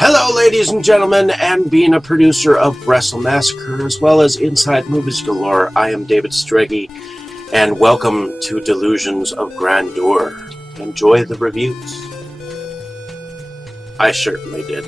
Hello, ladies and gentlemen, and being a producer of Wrestle Massacre as well as Inside Movies Galore, I am David Strege, and welcome to Delusions of Grandeur. Enjoy the reviews. I certainly did.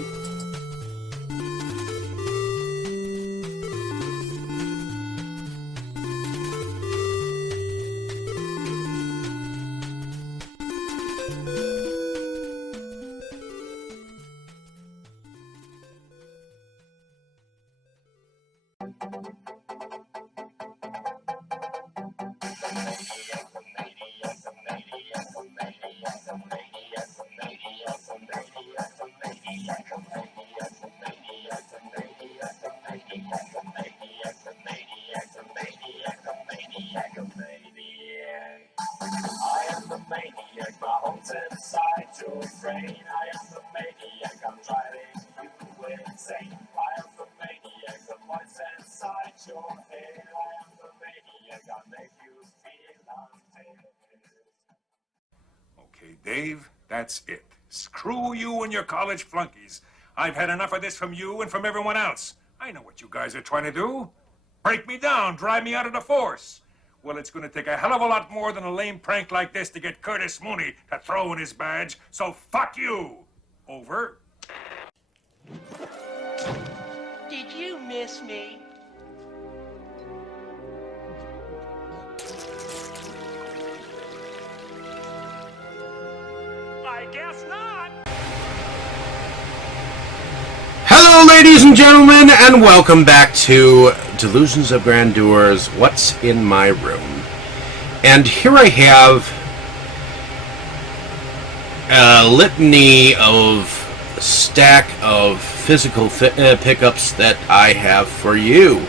Okay, Dave, that's it. Screw you and your college flunkies. I've had enough of this from you and from everyone else. I know what you guys are trying to do. Break me down, drive me out of the force. Well, it's going to take a hell of a lot more than a lame prank like this to get Curtis Mooney to throw in his badge, so fuck you. Over. Did you miss me? I guess not. Hello, ladies and gentlemen, and welcome back to Delusions of Grandeur's What's in My Room. And here I have a litany of stack of physical pickups that I have for you.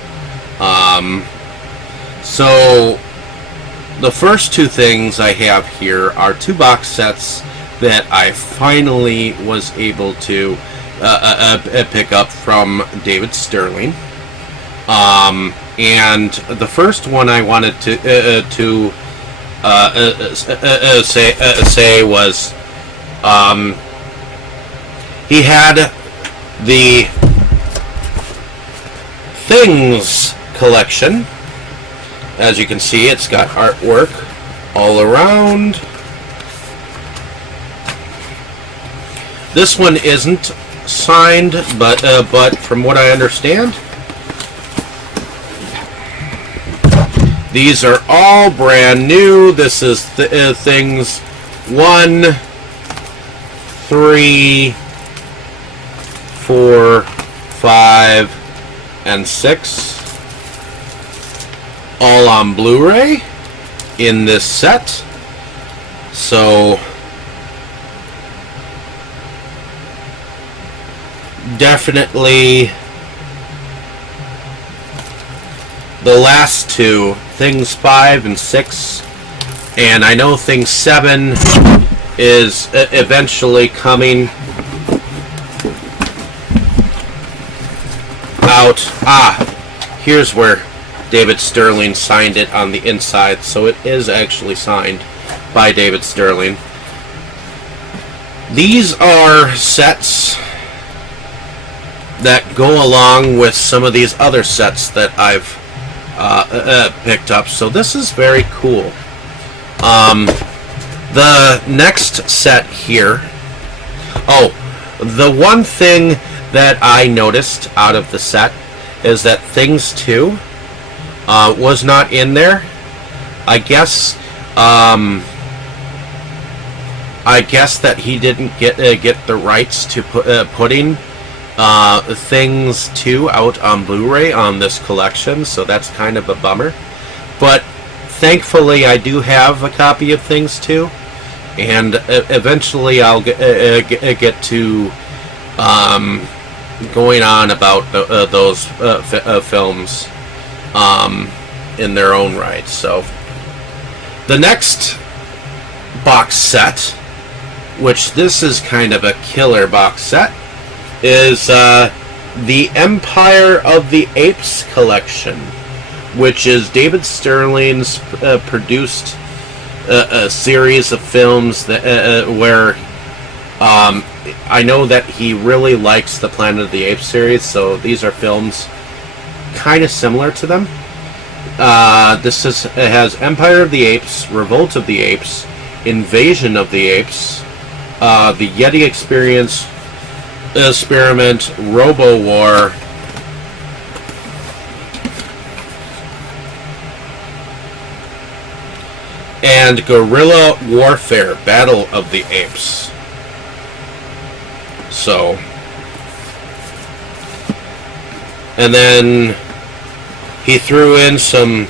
So the first two things I have here are two box sets that I finally was able to pick up from David Sterling. And the first one I wanted to say was he had the Things collection. As you can see, it's got artwork all around. This one isn't signed, but from what I understand, these are all brand new. This is Things 1, 3, 4, 5, and 6. All on Blu-ray in this set. So definitely the last two, Things 5 and 6, and I know Things 7 is eventually coming out. Here's where David Sterling signed it on the inside, so it is actually signed by David Sterling. These are sets that go along with some of these other sets that I've picked up, so this is very cool. The next set here, the one thing that I noticed out of the set is that Things 2 was not in there. I guess that he didn't get the rights to putting Things 2 out on Blu-ray on this collection, so that's kind of a bummer. But thankfully, I do have a copy of Things 2, and eventually I'll get to going on about those films in their own right. So the next box set, which this is kind of a killer box set, is the Empire of the Apes collection, which is David Sterling's produced a series of films that where I know that he really likes the Planet of the Apes series, so these are films kind of similar to them. It has Empire of the Apes, Revolt of the Apes, Invasion of the Apes, the Yeti Experiment, Robo War, and Guerrilla Warfare, Battle of the Apes. So, and then he threw in some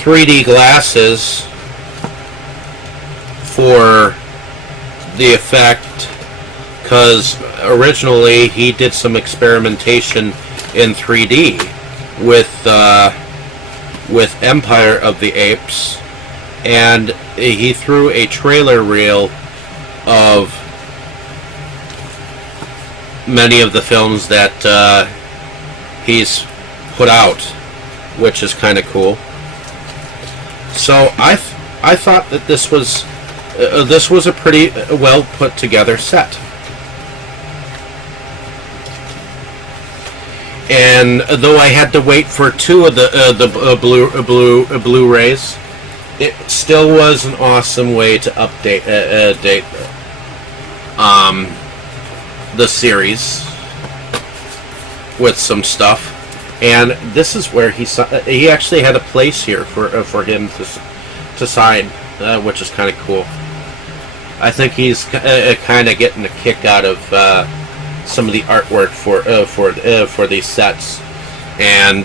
3D glasses for the effect, because originally he did some experimentation in 3D with Empire of the Apes, and he threw a trailer reel of many of the films that he's put out, which is kind of cool. So I thought that this was a pretty well put together set. And though I had to wait for 2 of the Blu-rays, it still was an awesome way to update the series with some stuff. And this is where he actually had a place here for him to sign, which is kind of cool. I think he's kind of getting a kick out of some of the artwork for these sets, and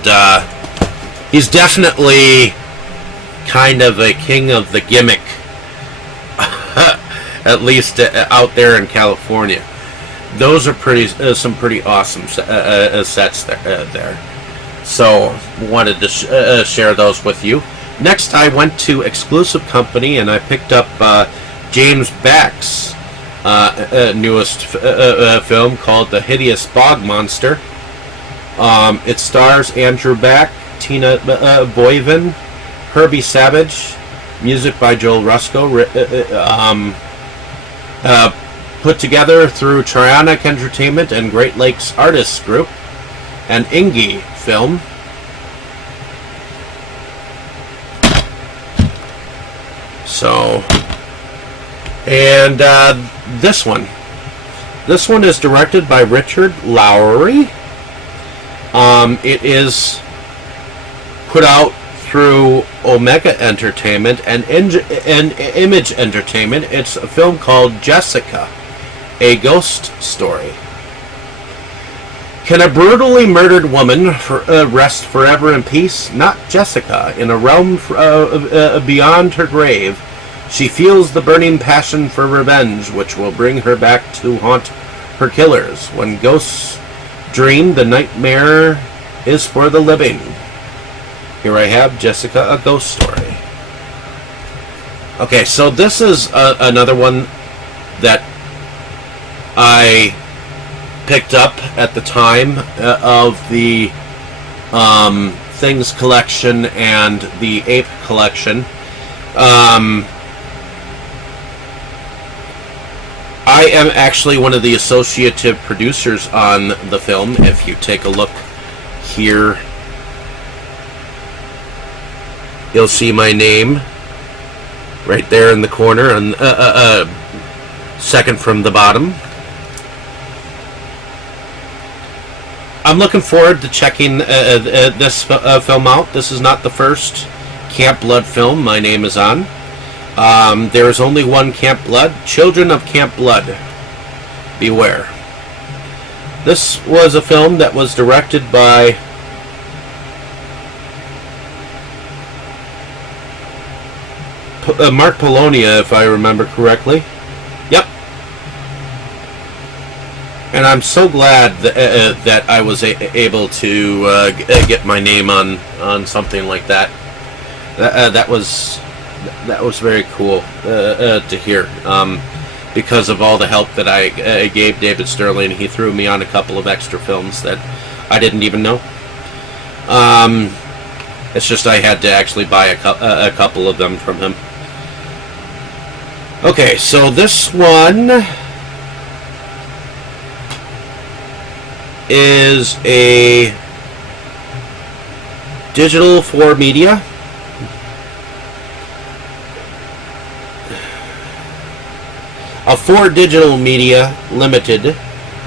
he's definitely kind of a king of the gimmick, at least out there in California. Those are some pretty awesome sets there. So wanted to share those with you. Next, I went to Exclusive Company and I picked up James Back's newest film called The Hideous Bog Monster. It stars Andrew Back, Tina Boyven, Herbie Savage, music by Joel Rusko, put together through Trionic Entertainment and Great Lakes Artists Group, an Ingy film. So, and this one is directed by Richard Lowry. It is put out through Omega Entertainment and Image Entertainment. It's a film called Jessica, a ghost story. Can a brutally murdered woman rest forever in peace? Not Jessica. In a realm beyond her grave, she feels the burning passion for revenge, which will bring her back to haunt her killers. When ghosts dream, the nightmare is for the living. Here I have Jessica, a ghost story. Okay, so this is another one that I picked up at the time of the Things collection and the Ape collection. I am actually one of the associative producers on the film. If you take a look here, you'll see my name right there in the corner, and second from the bottom. I'm looking forward to checking this film out. This is not the first Camp Blood film my name is on. There is only one Camp Blood, Children of Camp Blood. Beware. This was a film that was directed by Mark Polonia, if I remember correctly. Yep. And I'm so glad that I was able to get my name on something like that. That was very cool to hear, because of all the help that I gave David Sterling. He threw me on a couple of extra films that I didn't even know. It's just I had to actually buy a couple of them from him. Okay, so this one is a digital 4 media. A 4 digital media limited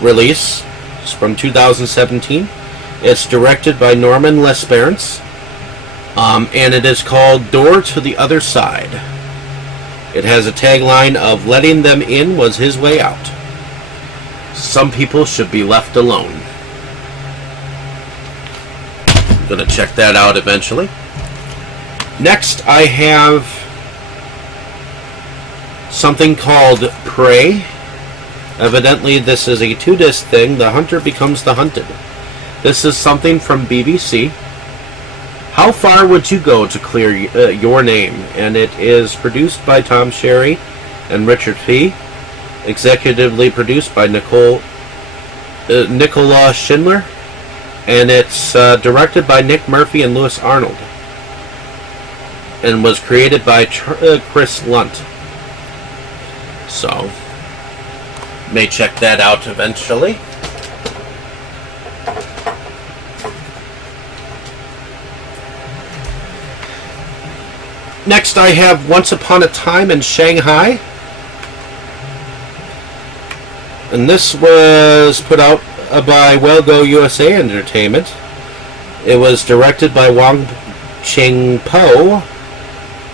release. It's from 2017. It's directed by Norman Lesperance. And it is called Door to the Other Side. It has a tagline of letting them in was his way out. Some people should be left alone. I'm going to check that out eventually. Next, I have something called Prey. Evidently, this is a 2-disc thing. The hunter becomes the hunted. This is something from BBC. How far would you go to clear your name? And it is produced by Tom Sherry and Richard P. Executively produced by Nicola Schindler. And it's directed by Nick Murphy and Louis Arnold. And was created by Chris Lunt. So, may check that out eventually. Next I have Once Upon a Time in Shanghai. And this was put out by Well Go USA Entertainment. It was directed by Wong Ching Po.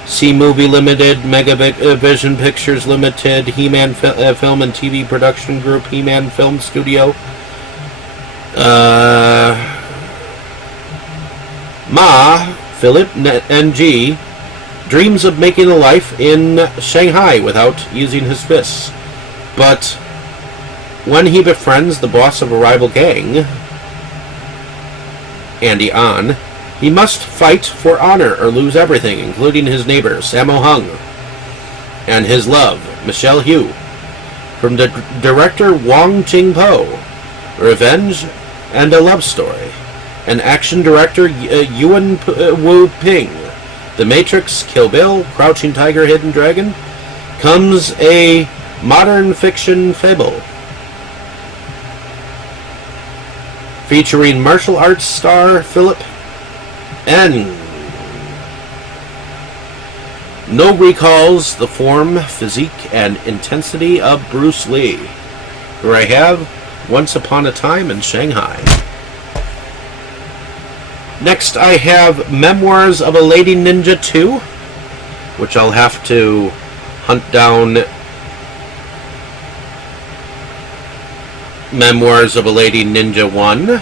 C Movie Limited, Megavision Pictures Limited, He-Man Film and TV Production Group, He-Man Film Studio. Ma, Philip, NG, dreams of making a life in Shanghai without using his fists. But when he befriends the boss of a rival gang, Andy An, he must fight for honor or lose everything, including his neighbor, Sammo Hung, and his love, Michelle Hu. From the director Wong Ching Po, Revenge and a Love Story. And action director Yuan Wu Ping. The Matrix, Kill Bill, Crouching Tiger, Hidden Dragon, comes a modern fiction fable. Featuring martial arts star Philip N. No recalls the form, physique, and intensity of Bruce Lee. Here I have Once Upon a Time in Shanghai. Next I have Memoirs of a Lady Ninja 2, which I'll have to hunt down. Memoirs of a Lady Ninja 1.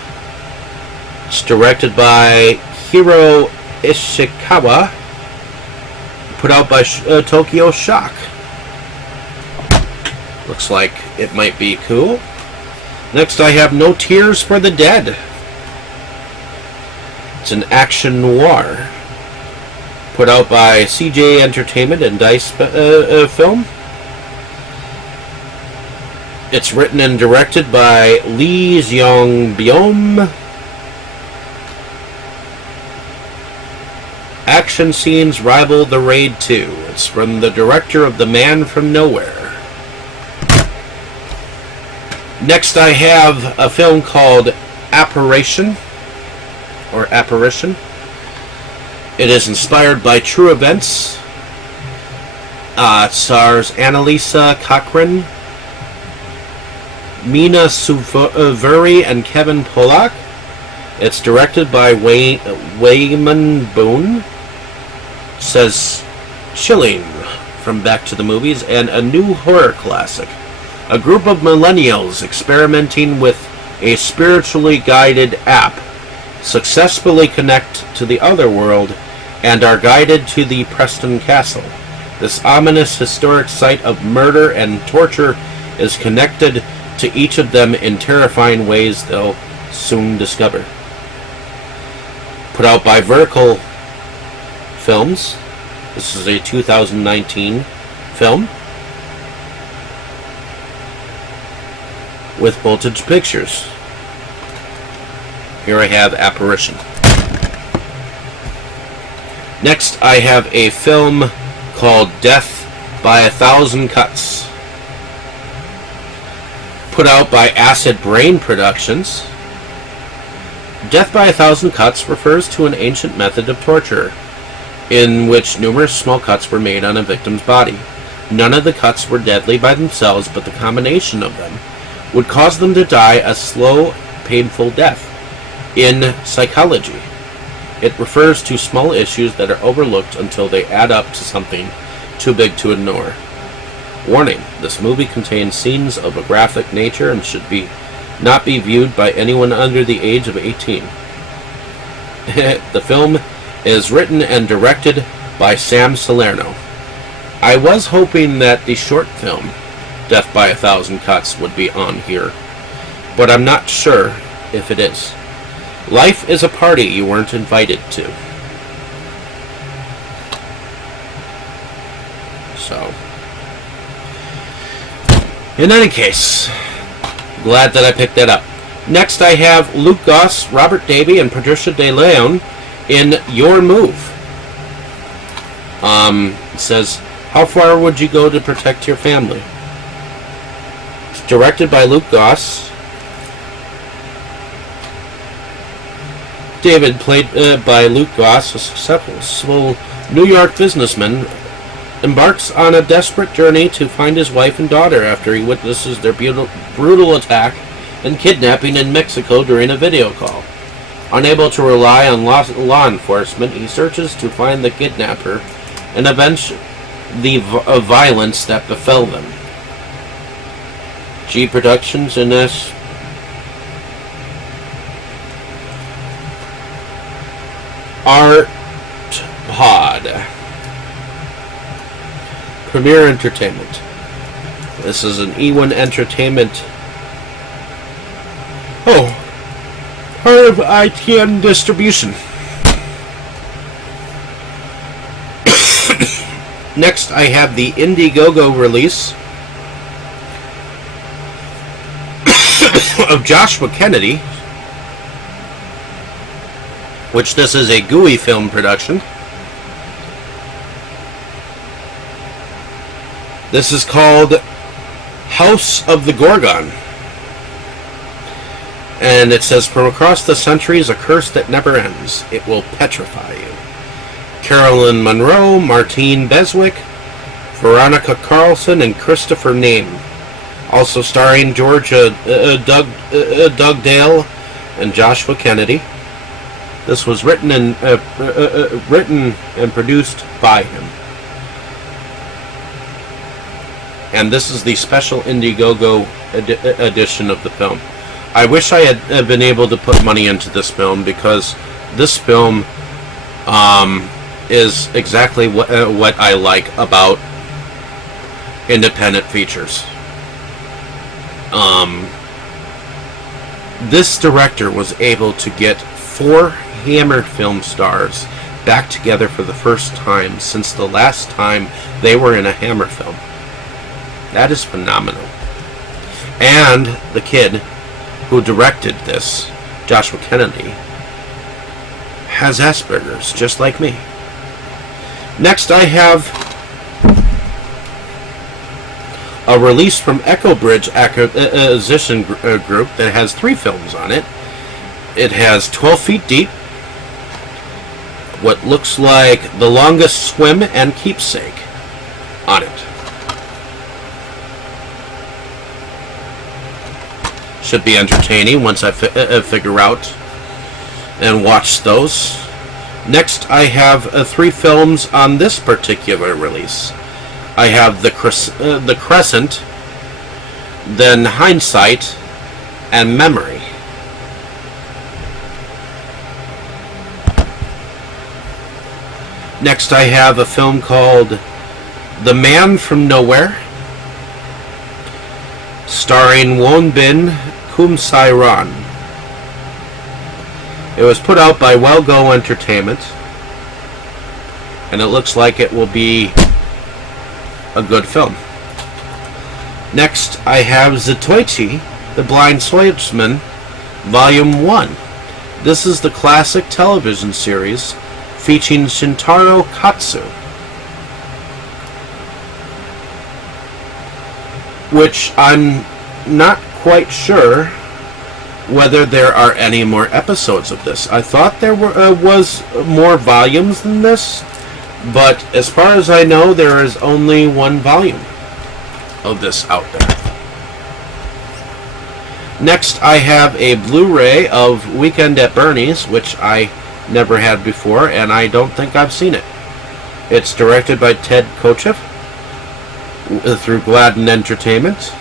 It's directed by Hiro Ishikawa. Put out by Tokyo Shock. Looks like it might be cool. Next I have No Tears for the Dead. It's an action noir. Put out by CJ Entertainment and Dice Film. It's written and directed by Lee Jeong-byum. Action scenes rival The Raid 2. It's from the director of The Man from Nowhere. Next I have a film called Aberration. It is inspired by true events. It stars Annalisa Cochran, Mina Suveri, and Kevin Pollak. It's directed by Wayman Boone. It says chilling from Back to the Movies, and a new horror classic. A group of millennials experimenting with a spiritually guided app successfully connect to the other world and are guided to the Preston Castle. This ominous historic site of murder and torture is connected to each of them in terrifying ways they'll soon discover. Put out by Vertical Films. This is a 2019 film with Voltage Pictures. Here I have Apparition. Next I have a film called Death by 1,000 Cuts. Put out by Acid Brain Productions. Death by 1,000 Cuts refers to an ancient method of torture in which numerous small cuts were made on a victim's body. None of the cuts were deadly by themselves, but the combination of them would cause them to die a slow, painful death. In psychology, it refers to small issues that are overlooked until they add up to something too big to ignore. Warning, this movie contains scenes of a graphic nature and should not be viewed by anyone under the age of 18. The film is written and directed by Sam Salerno. I was hoping that the short film, Death by 1,000 Cuts, would be on here, but I'm not sure if it is. Life is a party you weren't invited to. So, in any case, glad that I picked that up. Next I have Luke Goss, Robert Davey, and Patricia De Leon in Your Move. It says, how far would you go to protect your family? It's directed by Luke Goss. David, played by Luke Goss, a successful New York businessman, embarks on a desperate journey to find his wife and daughter after he witnesses their brutal attack and kidnapping in Mexico during a video call. Unable to rely on law enforcement, he searches to find the kidnapper and avenge the violence that befell them. G Productions in this. Art Pod. Premier Entertainment. This is an E1 Entertainment. Oh, part of ITN Distribution. Next, I have the Indiegogo release of Joshua Kennedy, which this is a GUI film production. This is called House of the Gorgon. And it says, from across the centuries, a curse that never ends. It will petrify you. Carolyn Monroe, Martine Beswick, Veronica Carlson, and Christopher Name. Also starring Georgia Doug Dale and Joshua Kennedy. This was written and produced by him. And this is the special Indiegogo edition of the film. I wish I had been able to put money into this film, because this film is exactly what I like about independent features. This director was able to get 4 Hammer film stars back together for the first time since the last time they were in a Hammer film. That is phenomenal. And the kid who directed this, Joshua Kennedy, has Asperger's, just like me. Next I have a release from Echo Bridge Acquisition Group that has 3 films on it. It has 12 Feet Deep, what looks like The Longest Swim, and Keepsake on it. Should be entertaining once I figure out and watch those. Next, I have 3 films on this particular release. I have The Crescent, then Hindsight, and Memory. Next, I have a film called The Man from Nowhere, starring Won Bin Kumsai-ran. It was put out by Well Go Entertainment, and it looks like it will be a good film. Next, I have Zatoichi, The Blind Swipesman, Volume 1. This is the classic television series featuring Shintaro Katsu. which I'm not quite sure whether there are any more episodes of this. I thought there was more volumes than this, but as far as I know, there is only one volume of this out there. Next, I have a Blu-ray of Weekend at Bernie's, which I never had before, and I don't think I've seen it. It's directed by Ted Kotcheff through Gladden Entertainment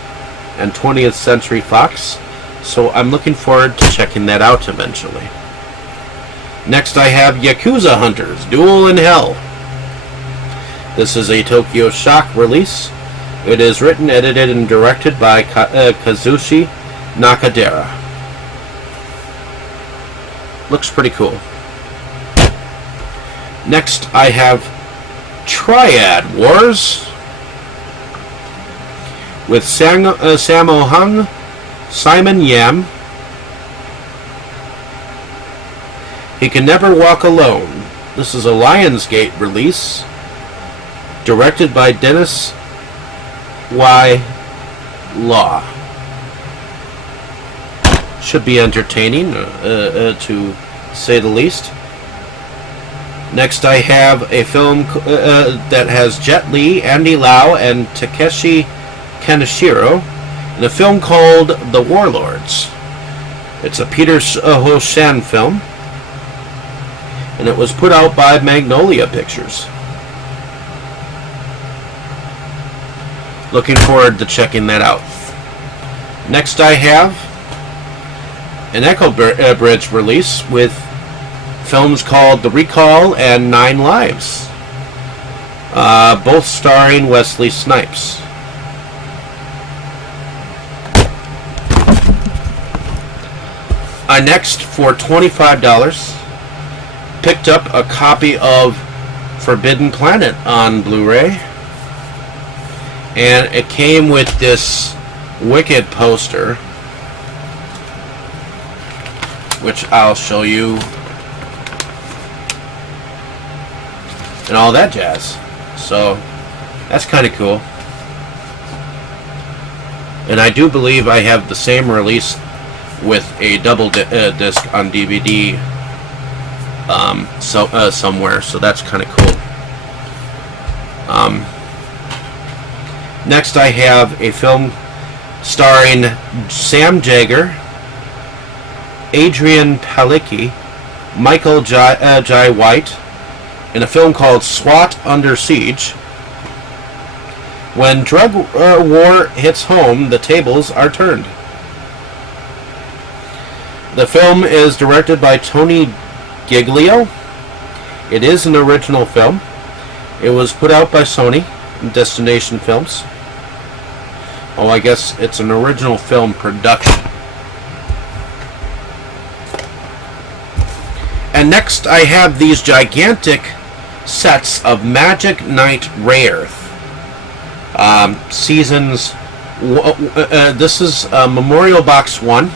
and 20th Century Fox, so I'm looking forward to checking that out eventually. Next, I have Yakuza Hunters, Duel in Hell. This is a Tokyo Shock release. It is written, edited, and directed by Kazushi Nakadera. Looks pretty cool. Next, I have Triad Wars with Sammo Hung, Simon Yam. He Can Never Walk Alone. This is a Lionsgate release, directed by Dennis Y. Law. Should be entertaining, to say the least. Next, I have a film that has Jet Li, Andy Lau, and Takeshi Kaneshiro, in a film called The Warlords. It's a Peter Hoshan film, and it was put out by Magnolia Pictures. Looking forward to checking that out. Next, I have an Echo Bridge release with films called The Recall and 9 Lives, both starring Wesley Snipes. I next, for $25, picked up a copy of Forbidden Planet on Blu-ray, and it came with this wicked poster, which I'll show you, and all that jazz. So that's kind of cool. And I do believe I have the same release with a double disc on DVD somewhere, so that's kind of cool. Next, I have a film starring Sam Jaeger, Adrian Palicki, Michael Jai White, in a film called SWAT Under Siege. When drug war hits home, the tables are turned. The film is directed by Tony Giglio. It is an original film. It was put out by Sony Destination Films. Oh, I guess it's an original film production. And next, I have these gigantic sets of Magic Knight Rayearth. Seasons. This is Memorial Box 1.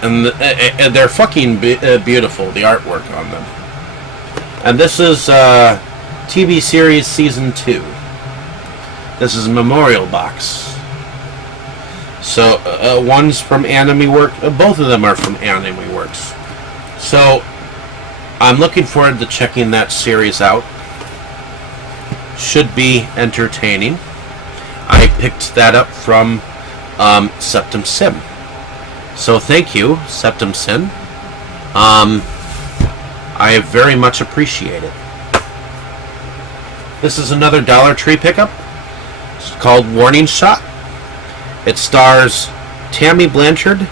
And they're fucking beautiful, the artwork on them. And this is TV series season 2. This is a Memorial Box. So one's from Anime Works. Both of them are from Anime Works. So I'm looking forward to checking that series out. Should be entertaining. I picked that up from Septum Sim. So thank you, Septum Sim. I very much appreciate it. This is another Dollar Tree pickup. It's called Warning Shot. It stars Tammy Blanchard,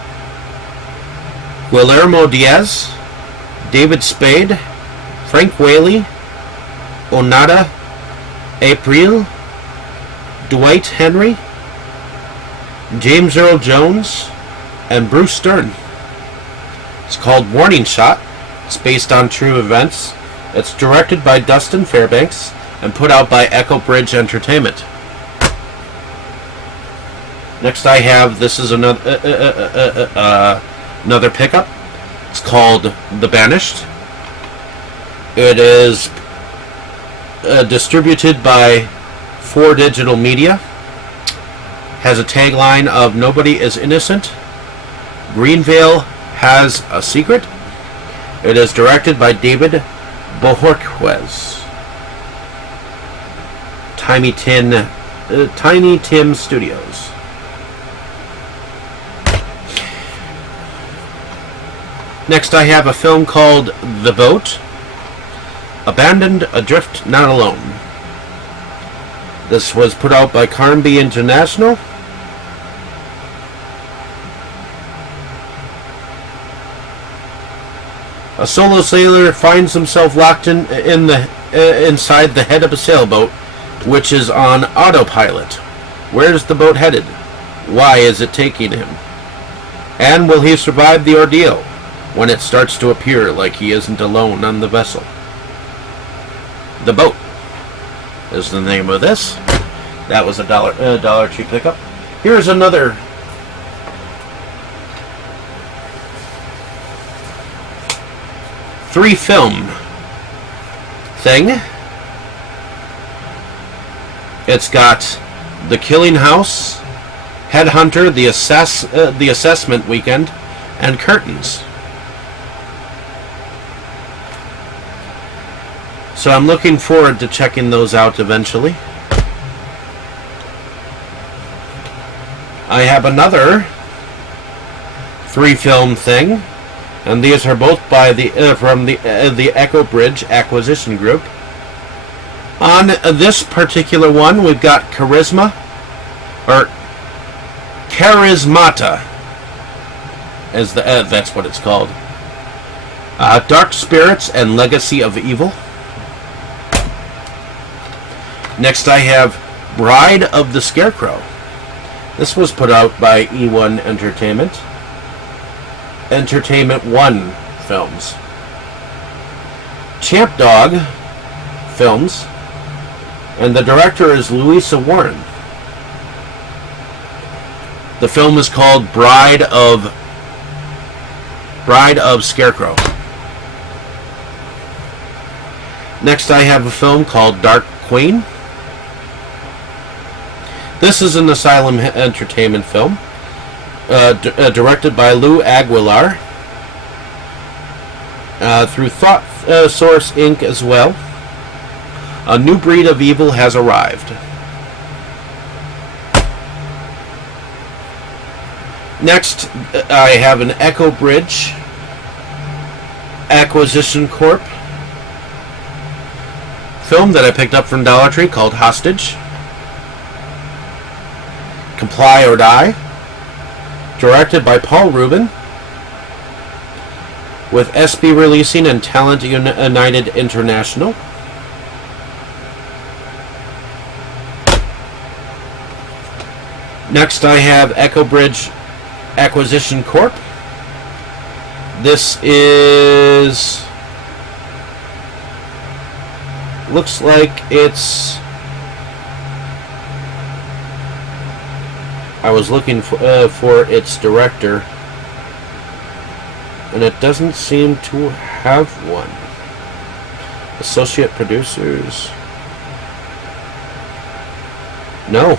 Guillermo Diaz, David Spade, Frank Whaley, Onada April, Dwight Henry, James Earl Jones, and Bruce Stern. It's called Warning Shot. It's based on true events. It's directed by Dustin Fairbanks and put out by Echo Bridge Entertainment. Next, I have, this is another pickup. It's called The Banished. It is distributed by for digital media. Has a tagline of "Nobody is innocent. Greenvale has a secret." It is directed by David Bohorquez. Tiny Tim Studios. Next I have a film called The Boat. Abandoned, Adrift, Not Alone. This was put out by Carnby International. A solo sailor finds himself locked inside the head of a sailboat, which is on autopilot. Where is the boat headed? Why is it taking him? And will he survive the ordeal when it starts to appear like he isn't alone on the vessel? The Boat is the name of this. That was a Dollar Tree pickup. Here's another three-film thing. It's got The Killing House, Headhunter, The Assessment Weekend, and Curtains. So I'm looking forward to checking those out eventually. I have another three-film thing, and these are both by from the Echo Bridge Acquisition Group. On this particular one, we've got Charismata, as that's what it's called. Dark Spirits and Legacy of Evil. Next I have Bride of the Scarecrow. This was put out by E1 Entertainment. Entertainment One Films. Champ Dog Films. And the director is Louisa Warren. The film is called Bride of Scarecrow. Next I have a film called Dark Queen. This is an Asylum Entertainment film, directed by Lou Aguilar, through Thought Source Inc. as well. A new breed of evil has arrived. Next, I have an Echo Bridge Acquisition Corp. film that I picked up from Dollar Tree called Hostage. Comply or Die, directed by Paul Rubin, with SB Releasing and Talent United International. Next I have Echo Bridge Acquisition Corp. This is... looks like it's... I was looking for its director, and it doesn't seem to have one. Associate producers... no.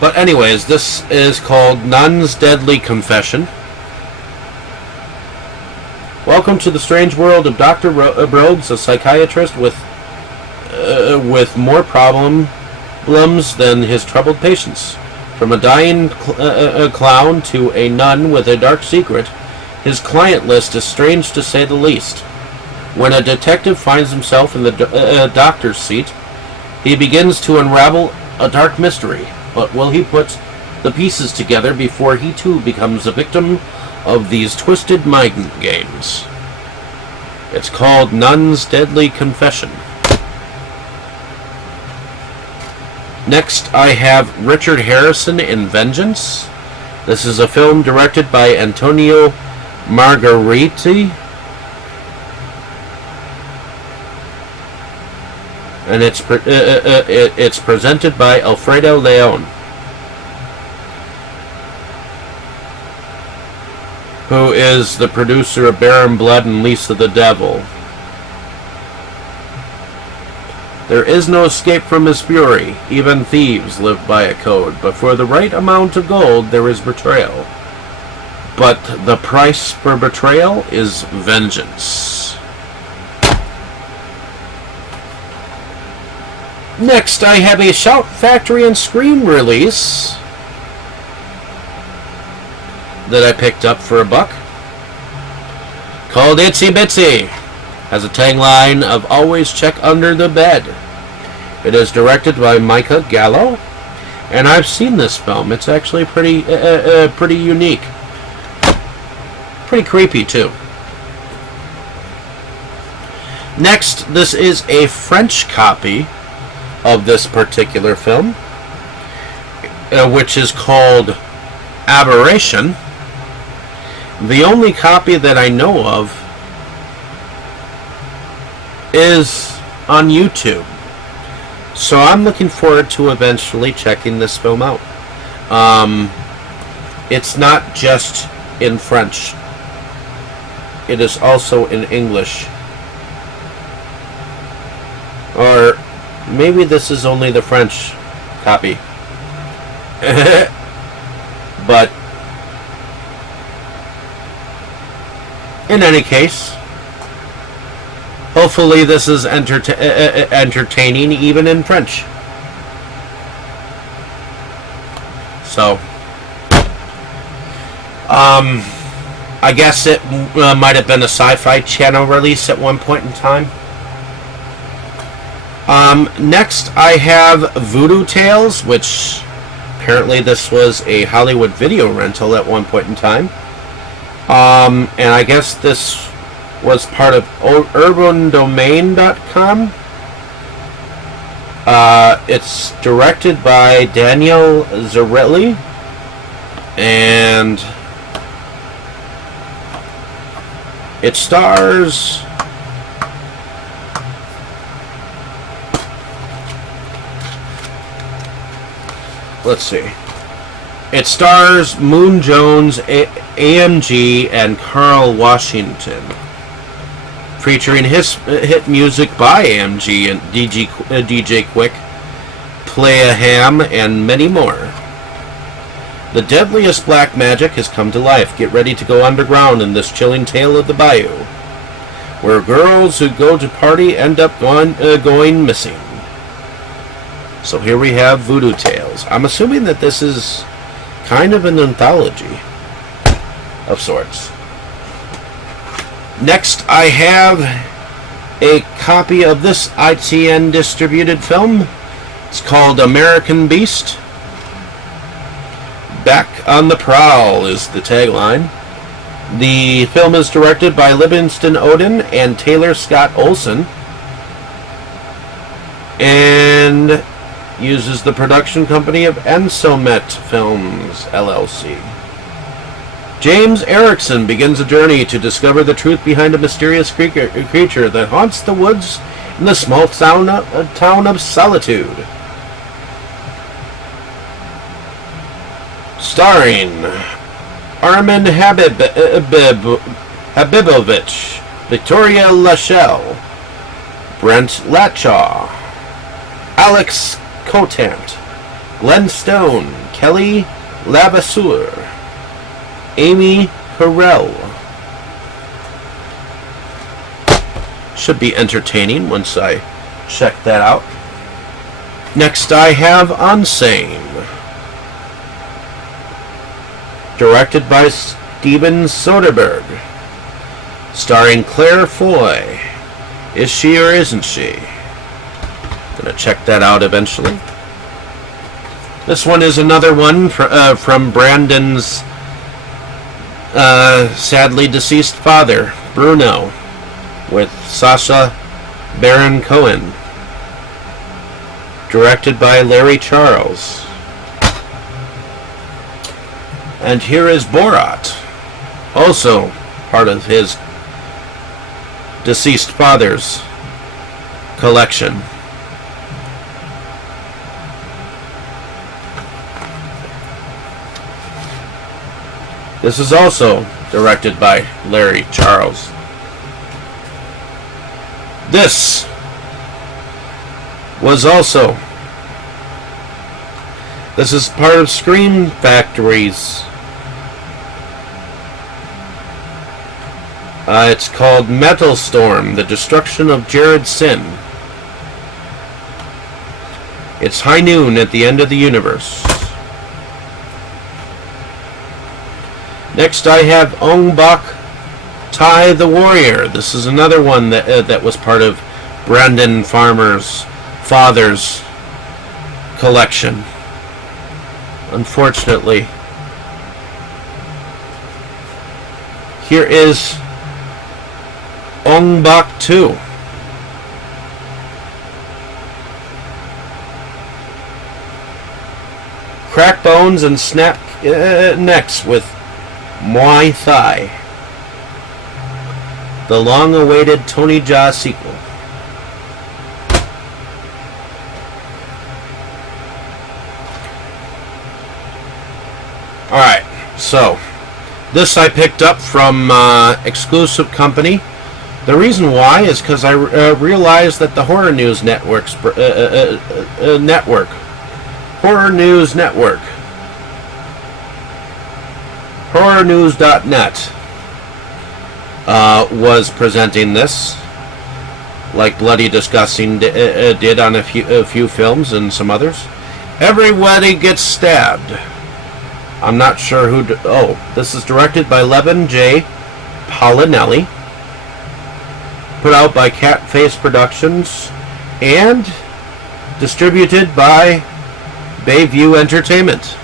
But anyways, this is called Nun's Deadly Confession. Welcome to the strange world of Dr. Rhodes, a psychiatrist with more problems than his troubled patients. From a dying clown to a nun with a dark secret, his client list is strange to say the least. When a detective finds himself in the doctor's seat, he begins to unravel a dark mystery. But will he put the pieces together before he too becomes a victim of these twisted mind games? It's called Nun's Deadly Confession. Next, I have Richard Harrison in Vengeance. This is a film directed by Antonio Margheriti, and it's presented by Alfredo Leon, who is the producer of Baron Blood and Lisa the Devil. There is no escape from his fury. Even thieves live by a code, but for the right amount of gold, there is betrayal. But the price for betrayal is vengeance. Next, I have a Shout Factory and Scream release that I picked up for $1, called Itsy Bitsy. Has a tagline of "Always check under the bed." It is directed by Micah Gallo, and I've seen this film. It's actually pretty unique, pretty creepy too. Next, this is a French copy of this particular film, which is called Aberration. The only copy that I know of is on YouTube, so I'm looking forward to eventually checking this film out. It's not just in French, it is also in English. Or maybe this is only the French copy. But in any case, hopefully this is entertaining even in French. So, I guess it might have been a Sci-Fi Channel release at one point in time. Next, I have Voodoo Tales, which apparently this was a Hollywood video rental at one point in time. And I guess this was part of urbandomain.com. It's directed by Daniel Zarelli, and it stars It stars Moon Jones, AMG, and Carl Washington, featuring hit music by AMG and DJ Quick, Playa Ham, and many more. The deadliest black magic has come to life. Get ready to go underground in this chilling tale of the bayou, where girls who go to party end up going missing. So here we have Voodoo Tales. I'm assuming that this is kind of an anthology of sorts. Next, I have a copy of this ITN distributed film. It's called American Beast. Back on the Prowl is the tagline. The film is directed by Livingston Odin and Taylor Scott Olson, and uses the production company of Ensomet Films, LLC. James Erickson begins a journey to discover the truth behind a mysterious creature that haunts the woods in the small town of Solitude. Starring Armin Habibovich, Victoria Lachelle, Brent Latchaw, Alex Cotant, Glenn Stone, Kelly Lavasseur, Amy Perel. Should be entertaining once I check that out. Next, I have Unsane, directed by Steven Soderbergh, starring Claire Foy. Is she or isn't she? Gonna check that out eventually. This one is another one from Brandon's sadly deceased father, Bruno, with Sacha Baron Cohen, directed by Larry Charles. And here is Borat, also part of his deceased father's collection. This is also directed by Larry Charles. This was also. This is part of Scream Factory's. It's called Metal Storm, The Destruction of Jared Sin. It's high noon at the end of the universe. Next I have Ong Bak Tai the Warrior. This is another one that was part of Brandon Farmer's father's collection. Unfortunately. Here is Ong Bak 2. Crack bones and snap necks with Muay Thai. The long-awaited Tony Jaa sequel. Alright, so this I picked up from Exclusive Company. The reason why is because I realized that the Horror News Network's HorrorNews.net was presenting this, like Bloody Disgusting did on a few films and some others. Everybody Gets Stabbed. I'm not sure who. This is directed by Levin J. Polinelli. Put out by Catface Productions and distributed by Bayview Entertainment.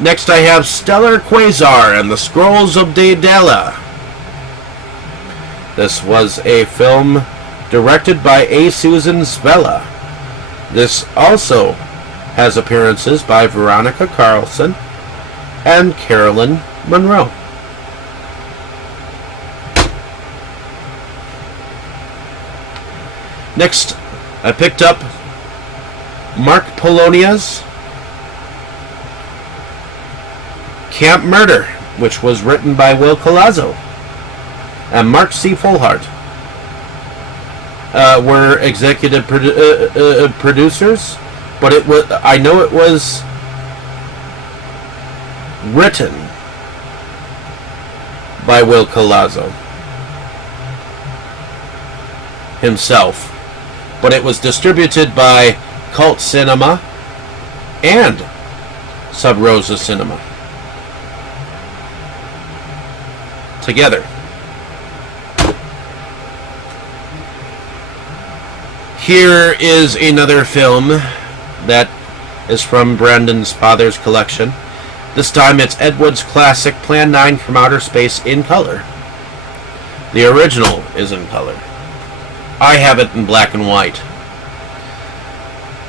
Next I have Stellar Quasar and the Scrolls of Daedella. This was a film directed by A. Susan Svella. This also has appearances by Veronica Carlson and Carolyn Monroe. Next, I picked up Mark Polonia's Camp Murder, which was written by Will Colazzo and Mark C. Fullhart. Were executive producers, but I know it was written by Will Colazzo himself, but it was distributed by Cult Cinema and Sub Rosa Cinema together. Here is another film that is from Brandon's father's collection. This time it's Ed Wood's classic Plan 9 from Outer Space in color. The original is in color. I have it in black and white.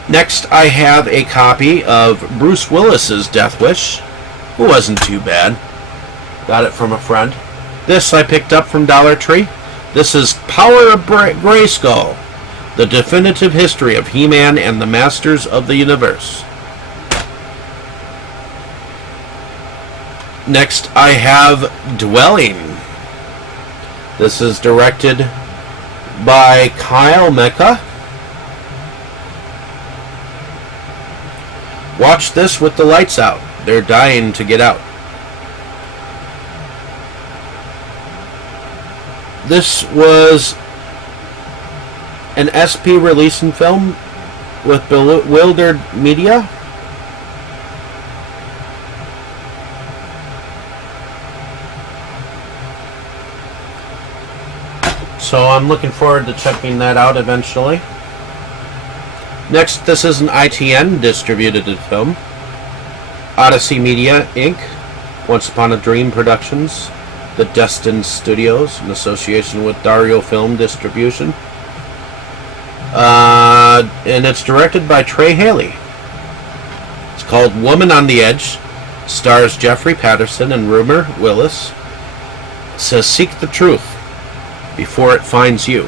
Next I have a copy of Bruce Willis's Death Wish, who wasn't too bad. Got it from a friend. This I picked up from Dollar Tree. This is Power of Grayskull. The definitive history of He-Man and the Masters of the Universe. Next, I have Dwelling. This is directed by Kyle Mecca. Watch this with the lights out. They're dying to get out. This was an SP releasing film with Bewildered Media. So I'm looking forward to checking that out eventually. Next, this is an ITN distributed film. Odyssey Media, Inc. Once Upon a Dream Productions. The Destined Studios, in association with Dario Film Distribution. And it's directed by Trey Haley. It's called Woman on the Edge. Stars Jeffrey Patterson and Rumer Willis. It says, seek the truth before it finds you.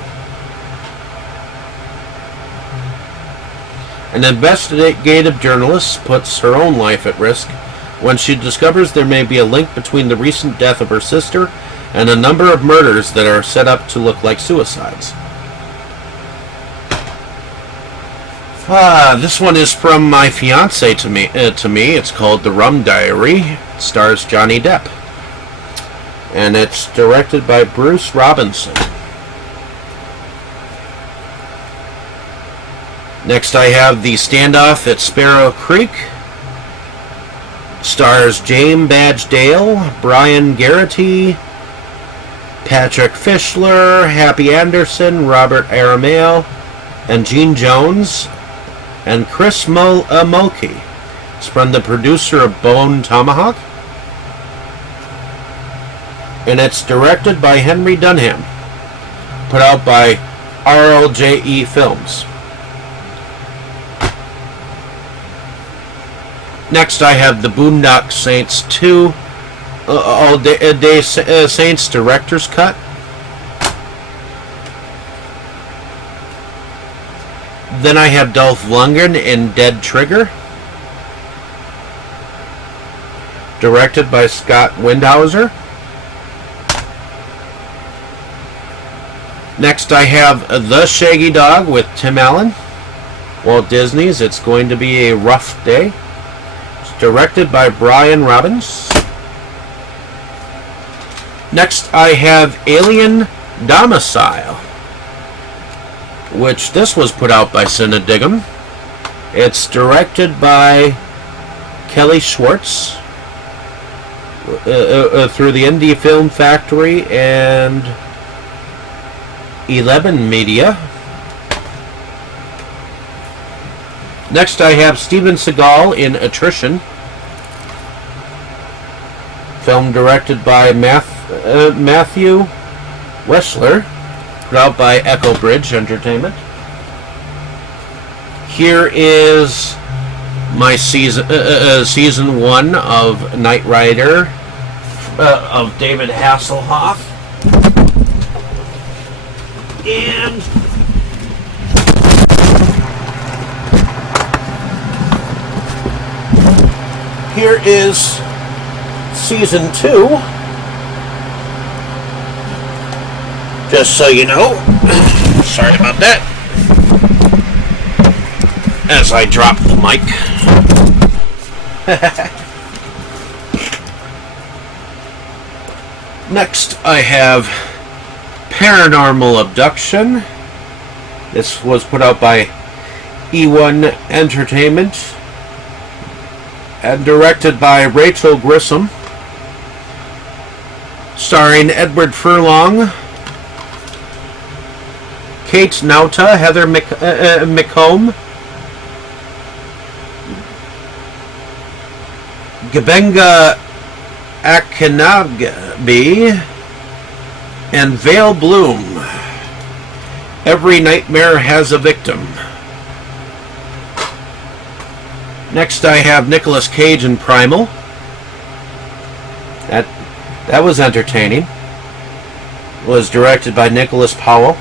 An investigative journalist puts her own life at risk when she discovers there may be a link between the recent death of her sister and a number of murders that are set up to look like suicides. This one is from my fiance to me. It's called The Rum Diary. It stars Johnny Depp. And it's directed by Bruce Robinson. Next I have The Standoff at Sparrow Creek. Stars James Badge Dale, Brian Garrity, Patrick Fischler, Happy Anderson, Robert Arameo, and Gene Jones, and Chris Mulkey. It's from the producer of Bone Tomahawk. And it's directed by Henry Dunham. Put out by RLJE Films. Next I have The Boondock Saints 2 All Day Saints Director's Cut. Then I have Dolph Lundgren in Dead Trigger, directed by Scott Windhauser. Next I have The Shaggy Dog with Tim Allen, Walt Disney's It's Going to Be a Rough Day. It's directed by Brian Robbins. Next I have Alien Domicile, which this was put out by Cinedigm. It's directed by Kelly Schwartz through the Indie Film Factory and 11 Media. Next I have Steven Seagal in Attrition, film directed by Matthew Wessler, put out by Echo Bridge Entertainment. Here is my season 1 of Knight Rider of David Hasselhoff. And here is season 2. Just so you know. Sorry about that. As I drop the mic. Next, I have Paranormal Abduction. This was put out by E1 Entertainment and directed by Rachel Grissom, starring Edward Furlong, Kate Nauta, Heather McComb, Gabenga Akinagbe, and Vale Bloom. Every nightmare has a victim. Next I have Nicolas Cage in Primal. That was entertaining. It was directed by Nicholas Powell.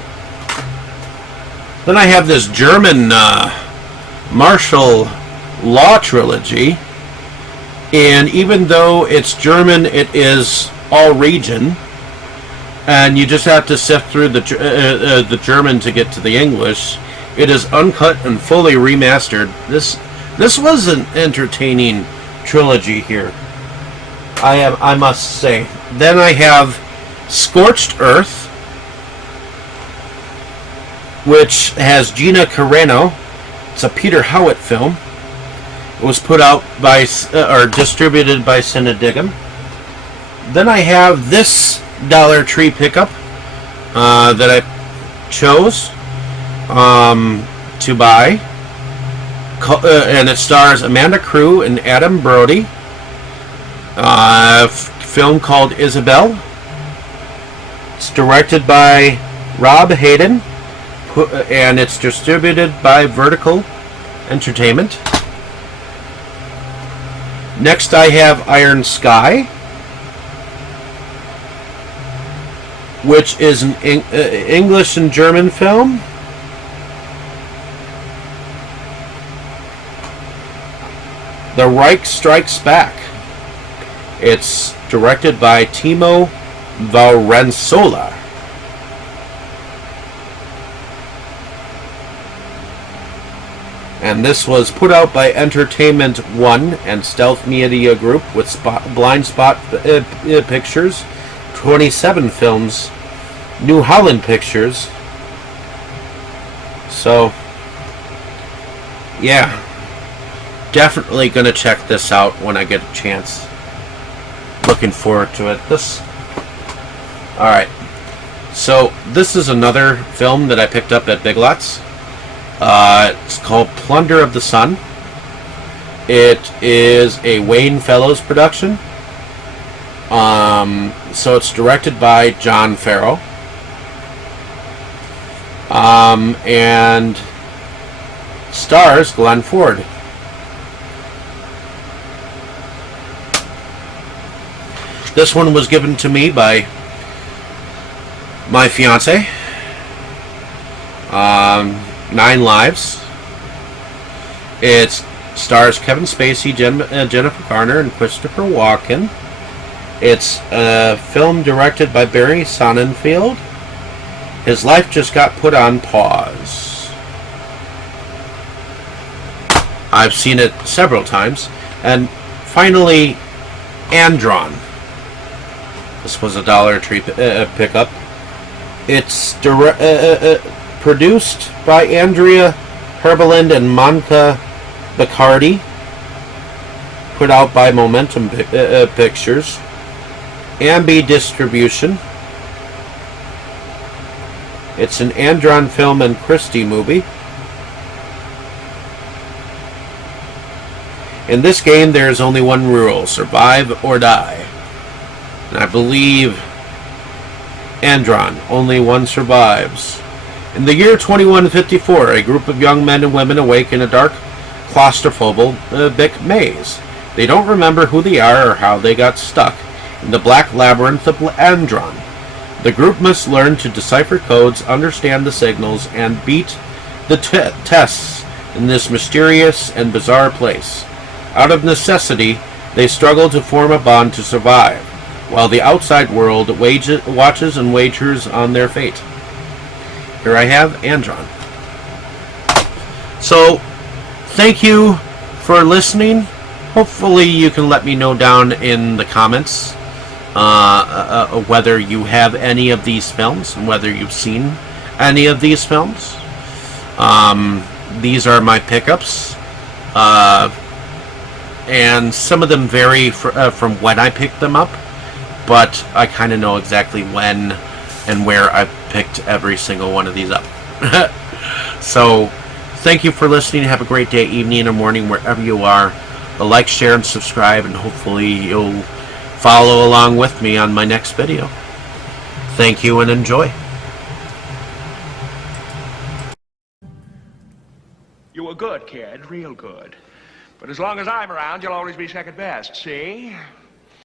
Then I have this German martial law trilogy. And even though it's German, it is all region. And you just have to sift through the German to get to the English. It is uncut and fully remastered. This was an entertaining trilogy here, I must say. Then I have Scorched Earth, which has Gina Carano. It's a Peter Howitt film. It was put out by or distributed by Cinedigm. Then I have this Dollar Tree pickup that I chose to buy, and it stars Amanda Crew and Adam Brody. Film called Isabel. It's directed by Rob Hayden, and it's distributed by Vertical Entertainment. Next I have Iron Sky, which is an English and German film. The Reich Strikes Back. It's directed by Timo Valenzuela. And this was put out by Entertainment One and Stealth Media Group with Blind Spot Pictures, 27 Films, New Holland Pictures. So, yeah, definitely gonna check this out when I get a chance. Looking forward to it. Alright, so this is another film that I picked up at Big Lots. It's called Plunder of the Sun. It is a Wayne Fellows production. So it's directed by John Farrow. And stars Glenn Ford. This one was given to me by my fiance. 9 Lives. It stars Kevin Spacey, Jennifer Garner, and Christopher Walken. It's a film directed by Barry Sonnenfeld. His life just got put on pause. I've seen it several times. And finally, Andron. This was a Dollar Tree pickup. It's produced by Andrea Herbeland and Monica Baccardi. Put out by Momentum Pictures. Ambi Distribution. It's an Andron Film and Christie movie. In this game, there is only one rule: survive or die. And I believe Andron, only one survives. In the year 2154, a group of young men and women awake in a dark, claustrophobic maze. They don't remember who they are or how they got stuck in the black labyrinth of Andron. The group must learn to decipher codes, understand the signals, and beat the tests in this mysterious and bizarre place. Out of necessity, they struggle to form a bond to survive, while the outside world watches and wagers on their fate. Here I have Andron. So, thank you for listening. Hopefully you can let me know down in the comments whether you have any of these films and whether you've seen any of these films. These are my pickups. And some of them vary from when I picked them up, but I kind of know exactly when and where I picked every single one of these up. So, thank you for listening. Have a great day, evening, or morning, wherever you are. Like, share, and subscribe, and hopefully you'll follow along with me on my next video. Thank you and enjoy. You were good, kid, real good. But as long as I'm around, you'll always be second best, see?